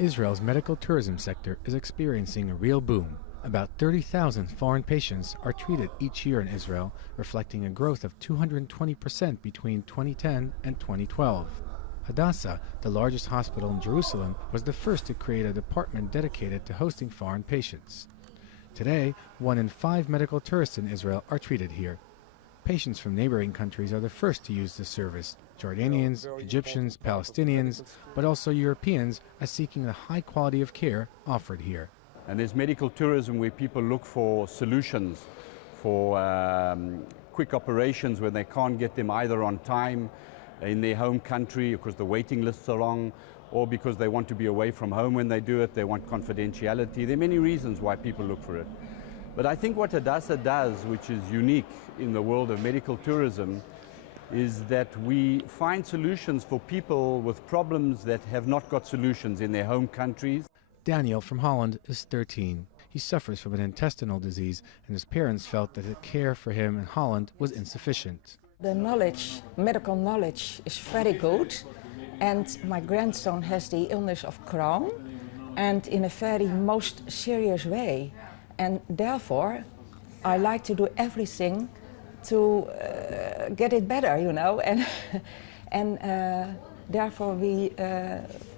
Israel's medical tourism sector is experiencing a real boom. About 30,000 foreign patients are treated each year in Israel, reflecting a growth of 220% between 2010 and 2012. Hadassah, the largest hospital in Jerusalem, was the first to create a department dedicated to hosting foreign patients. Today, 1 in 5 medical tourists in Israel are treated here. Patients from neighboring countries are the first to use this service. Jordanians, Egyptians, Palestinians, but also Europeans are seeking the high quality of care offered here. And there's medical tourism where people look for solutions for quick operations when they can't get them either on time in their home country because the waiting lists are long, or because they want to be away from home when they do it, they want confidentiality. There are many reasons why people look for it. But I think what Hadassah does, which is unique in the world of medical tourism, is that we find solutions for people with problems that have not got solutions in their home countries. Daniel from Holland is 13. He suffers from an intestinal disease, and his parents felt that the care for him in Holland was insufficient. The knowledge, medical knowledge, is very good, and my grandson has the illness of Crohn, and in a very most serious way. And therefore, I like to do everything to get it better, you know, and therefore we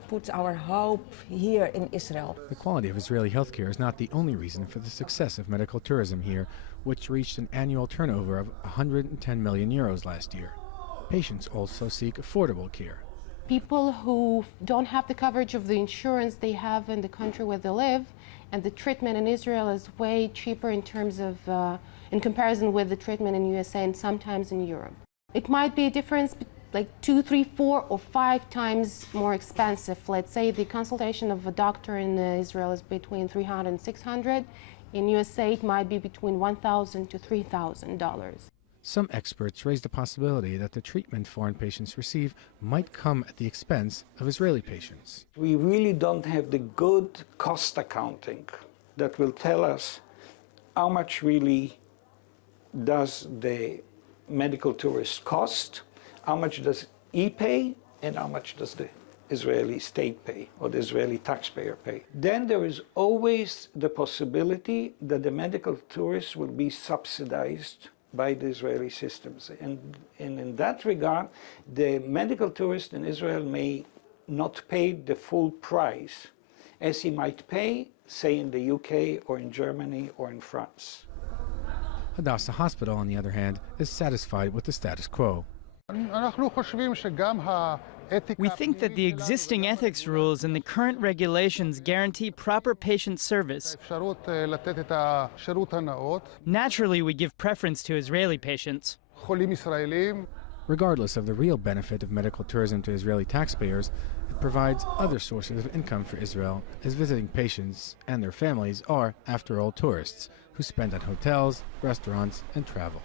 put our hope here in Israel. The quality of Israeli healthcare is not the only reason for the success of medical tourism here, which reached an annual turnover of 110 million euros last year. Patients also seek affordable care. People who don't have the coverage of the insurance they have in the country where they live, and the treatment in Israel is way cheaper in terms of, in comparison with the treatment in USA and sometimes in Europe. It might be a difference like 2, 3, 4, or 5 times more expensive. Let's say the consultation of a doctor in Israel is between $300 and $600. In USA, it might be between $1,000 to $3,000. Some experts raise the possibility that the treatment foreign patients receive might come at the expense of Israeli patients. We really don't have the good cost accounting that will tell us how much really does the medical tourist cost, how much does he pay, and how much does the Israeli state pay or the Israeli taxpayer pay. Then there is always the possibility that the medical tourist will be subsidized by the Israeli systems. And in that regard, the medical tourist in Israel may not pay the full price as he might pay, say, in the UK or in Germany or in France. Hadassah Hospital, on the other hand, is satisfied with the status quo. We think that the existing ethics rules and the current regulations guarantee proper patient service. Naturally, we give preference to Israeli patients. Regardless of the real benefit of medical tourism to Israeli taxpayers, it provides other sources of income for Israel, as visiting patients and their families are, after all, tourists who spend at hotels, restaurants, and travel.